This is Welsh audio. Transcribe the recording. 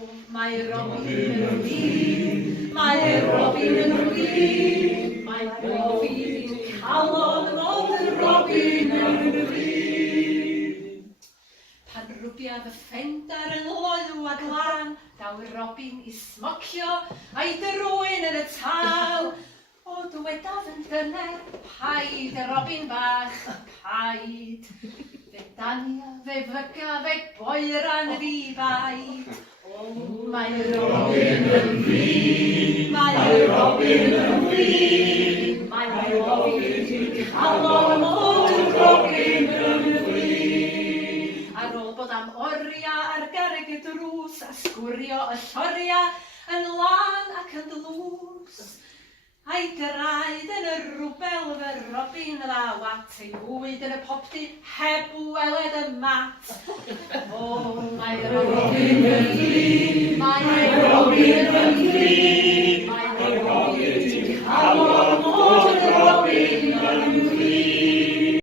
Mae Robin yn flin, mae Robin yn flin, mae Robin yn calon fod yn Robin yn flin. Pan rwbiad y ffendar yn loyw a glan, daw Robin i smocio a'i drwyn yn y tal. O dywedaf yn dyner, paid y Robin bach, paid. Fe dania, fe fyga, fe boeran fi baid. O, mae Robin yn flin, mae Robin yn flin, mae Robin yn calon fod yn Robin yn flin. Ar ôl bod am oria ar garreg y drws a sgwrio y lloria yn lan ac yn ddlws. A'i graed yn y rwbel fy Robin ddaw at ei bwyd yn y popty heb weled y mat. O, mae Robin yn flin, mae Robin yn flin.